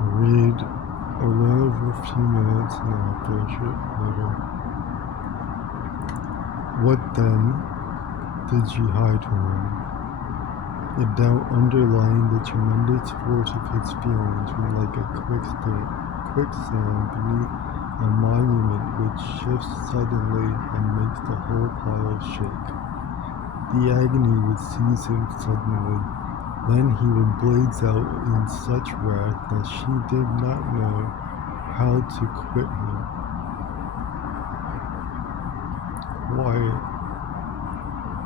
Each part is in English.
Read aloud for a few minutes and then I'll finish it later. What then did she hide from him? The doubt underlying the tremendous force of his feelings went like a quicksand beneath a monument which shifts suddenly and makes the whole pile shake. The agony would seize him suddenly. Then he would blaze out in such wrath that she did not know how to quit him. Quiet.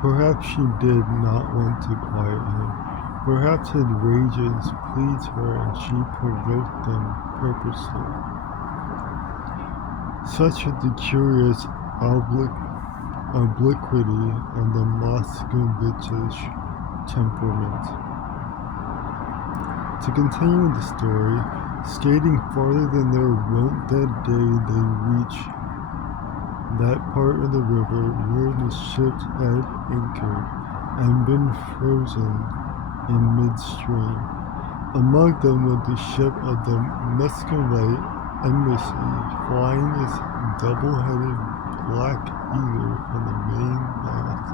Perhaps she did not want to quiet him. Perhaps his rages pleased her and she provoked them purposely. Such is the curious obliquity of the Moscovitish temperament. To continue the story, skating farther than their wont that day, they reached that part of the river where the ships had anchored and been frozen in midstream. Among them was the ship of the Muscovite embassy, flying its double-headed black eagle from the main mast,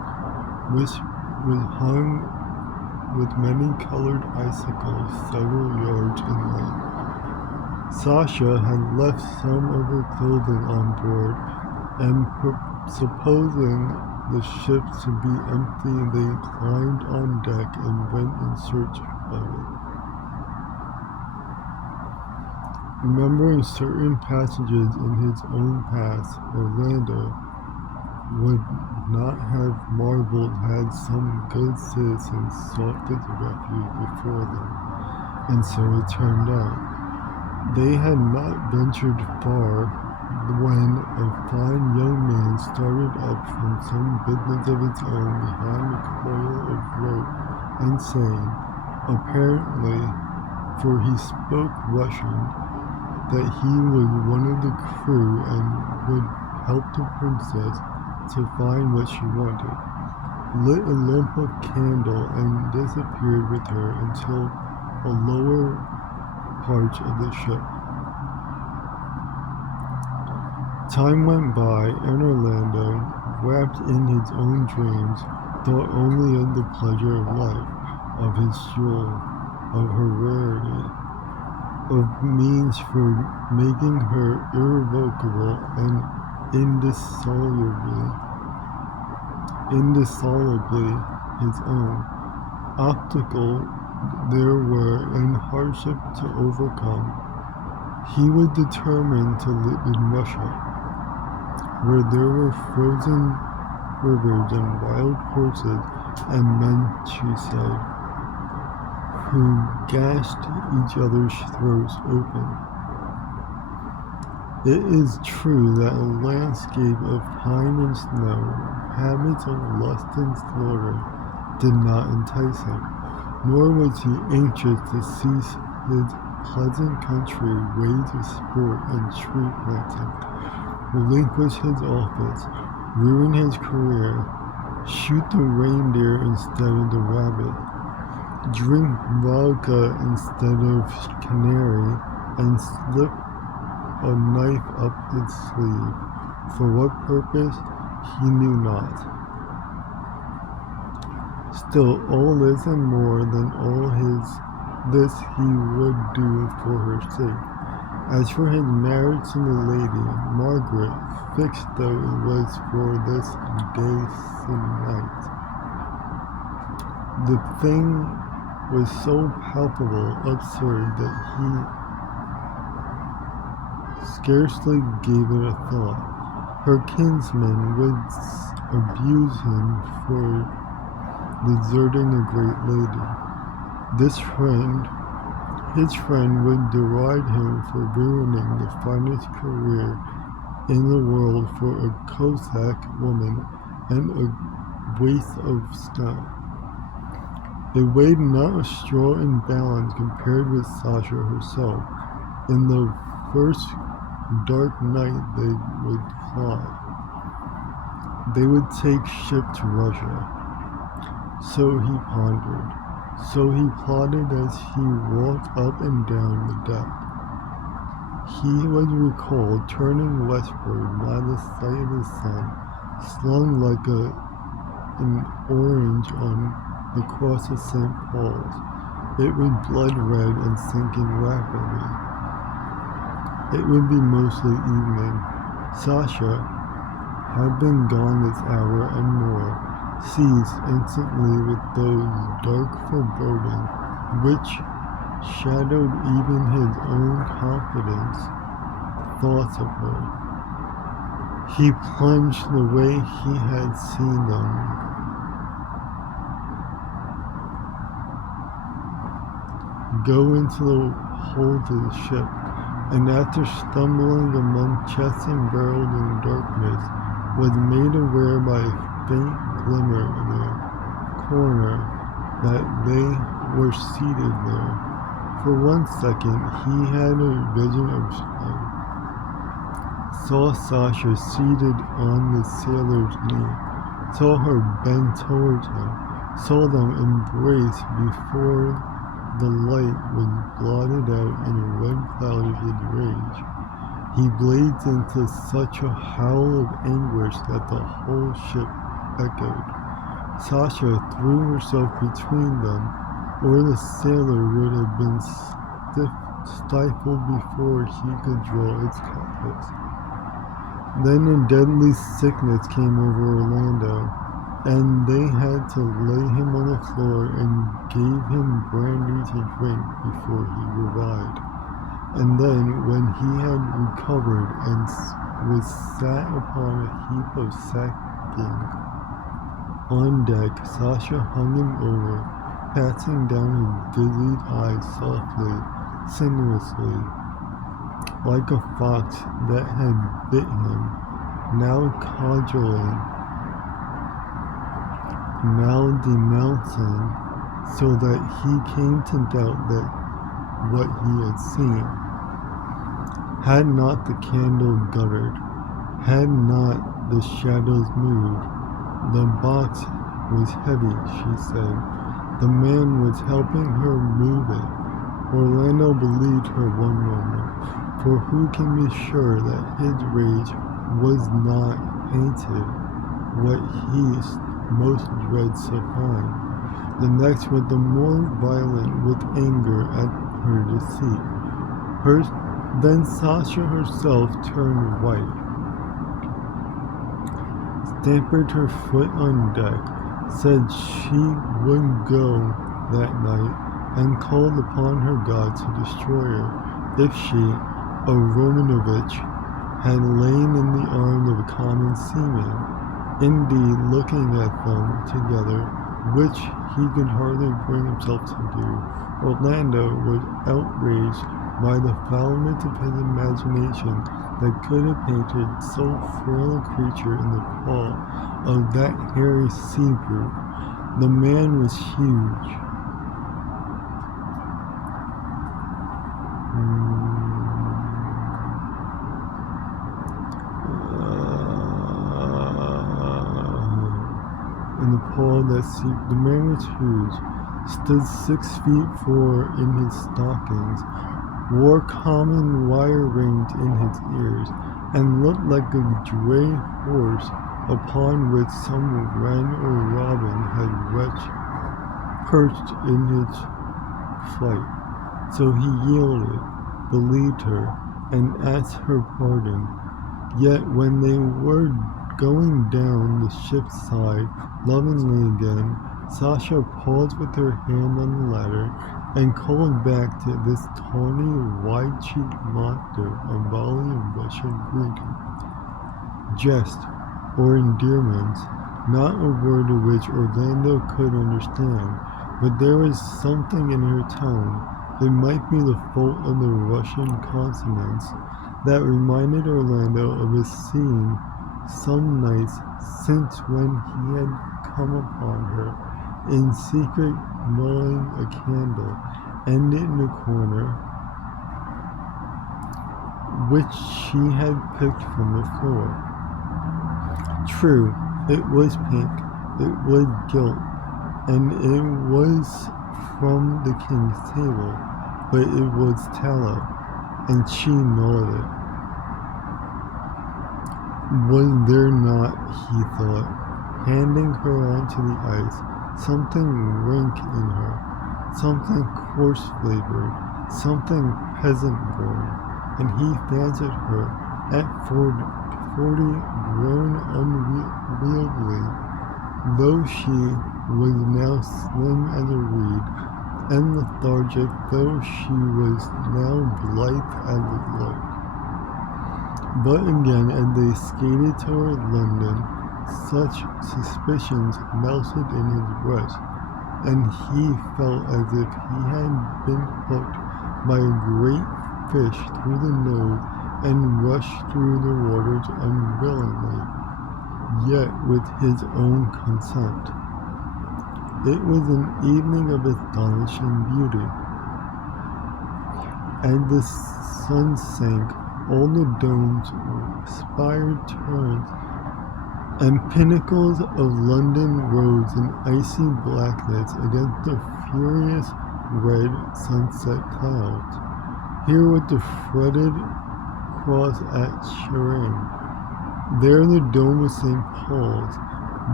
which was hung with many-colored icicles several yards inland. Sasha had left some of her clothing on board, and supposing the ship to be empty, they climbed on deck and went in search of it. Remembering certain passages in his own past, Orlando would not have marveled had some good citizens sought this refuge before them, and so it turned out. They had not ventured far when a fine young man started up from some business of his own behind a coil of rope and saying, apparently, for he spoke Russian, that he was one of the crew and would help the princess to find what she wanted, lit a lump of candle and disappeared with her until a lower part of the ship. Time went by, and Orlando, wrapped in his own dreams, thought only of the pleasure of life, of his jewel, of her rarity, of means for making her irrevocable and indissolubly his own. Obstacles there were and hardship to overcome. He was determined to live in Russia, where there were frozen rivers and wild horses and men, she said, who gashed each other's throats open. It is true that a landscape of pine and snow, habits of lust and slaughter, did not entice him, nor was he anxious to cease his pleasant country ways of sport and tree planting, relinquish his office, ruin his career, shoot the reindeer instead of the rabbit, drink vodka instead of canary, and slip a knife up his sleeve. For what purpose, he knew not. Still, all this and more than all this he would do for her sake. As for his marriage to the lady, Margaret, fixed though it was for this day night, the thing was so palpable, absurd, that he scarcely gave it a thought. Her kinsman would abuse him for deserting a great lady. His friend would deride him for ruining the finest career in the world for a Cossack woman and a waste of stone. They weighed not a straw in balance compared with Sasha herself. In the first dark night they would fly. They would take ship to Russia. So he pondered. So he plotted as he walked up and down the deck. He was recalled, turning westward by the sight of the sun, slung like an orange on the cross of St. Paul's. It was blood red and sinking rapidly. It would be mostly evening. Sasha had been gone this hour and more, seized instantly with those dark foreboding which shadowed even his own confidence thoughts of her. He plunged the way he had seen them, go into the hold of the ship, and after stumbling among chests and barrels in the darkness, was made aware by a faint glimmer in the corner that they were seated there. For 1 second he had a vision of saw Sasha seated on the sailor's knee, saw her bend towards him, saw them embrace before the light was blotted out in a red cloud of his rage. He blazed into such a howl of anguish that the whole ship echoed. Sasha threw herself between them, or the sailor would have been stifled before he could draw its cutlass. Then a deadly sickness came over Orlando, and they had to lay him on the floor and gave him brandy to drink before he revived. And then, when he had recovered and was sat upon a heap of sacking on deck, Sasha hung him over, passing down his dizzied eyes softly, sinuously, like a fox that had bit him, now cajoling, now denouncing, so that he came to doubt that what he had seen. Had not the candle guttered, had not the shadows moved, the box was heavy, she said. The man was helping her move it. Orlando believed her one moment, for who can be sure that his rage was not painted what he most dreads to find. The next was the more violent with anger at her deceit. Then Sasha herself turned white, stamped her foot on deck, said she wouldn't go that night, and called upon her God to destroy her if she, a Romanovich, had lain in the arms of a common seaman. Indeed, looking at them together, which he could hardly bring himself to do, Orlando was outraged by the foulness of his imagination that could have painted so frail a creature in the paw of that hairy sea brute. The man was huge. In the paw that sea, the man was huge, stood 6 feet 4 in his stockings, wore common wire rings in his ears, and looked like a gray horse upon which some wren or robin had perched in his flight. So he yielded, believed her, and asked her pardon. Yet when they were going down the ship's side lovingly again, Sasha paused with her hand on the ladder and called back to this tawny, wide-cheeked monster a volley of Russian greeting, jest, or endearments, not a word of which Orlando could understand, but there was something in her tone, it might be the fault of the Russian consonants, that reminded Orlando of a scene some nights since when he had come upon her in secret mulling a candle, ended in a corner, which she had picked from the floor. True, it was pink, it was gilt, and it was from the king's table, but it was tallow, and she nodded. Was there not, he thought, handing her onto the ice, something rank in her, something coarse-flavored, something peasant-born, and he fancied her, at 40, grown unwieldy, though she was now slim as a reed, and lethargic, though she was now blithe as a lark. But again, as they skated toward London, such suspicions melted in his breast, and he felt as if he had been hooked by a great fish through the nose and rushed through the waters unwillingly, yet with his own consent. It was an evening of astonishing beauty. As the sun sank, all the domes, spired turrets, and pinnacles of London rose in icy blackness against the furious red sunset clouds. Here was the fretted cross at Charing, there the dome of St. Paul's,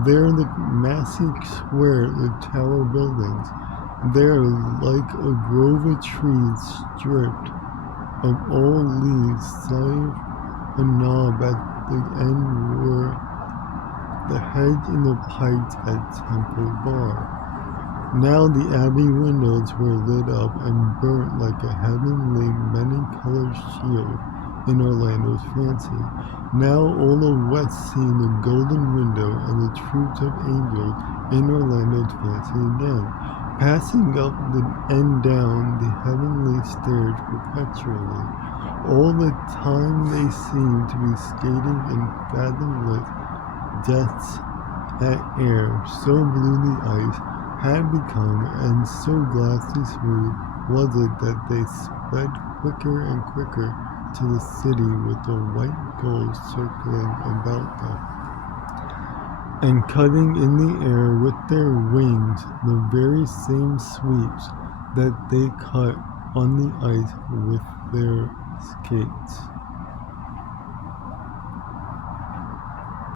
there the massy square, the Tower buildings, there like a grove of trees stripped of all leaves save a knob at the end were the hedge and the pikes at Temple Bar. Now the abbey windows were lit up and burnt like a heavenly many-colored shield in Orlando's fancy. Now all the west seemed a golden window and the troops of angels in Orlando's fancy again, passing up and down the heavenly stairs perpetually. All the time they seemed to be skating in fathomless depths at air, so blue the ice had become, and so glassy smooth was it that they sped quicker and quicker to the city with the white gulls circling about them, and cutting in the air with their wings the very same sweeps that they cut on the ice with their skates.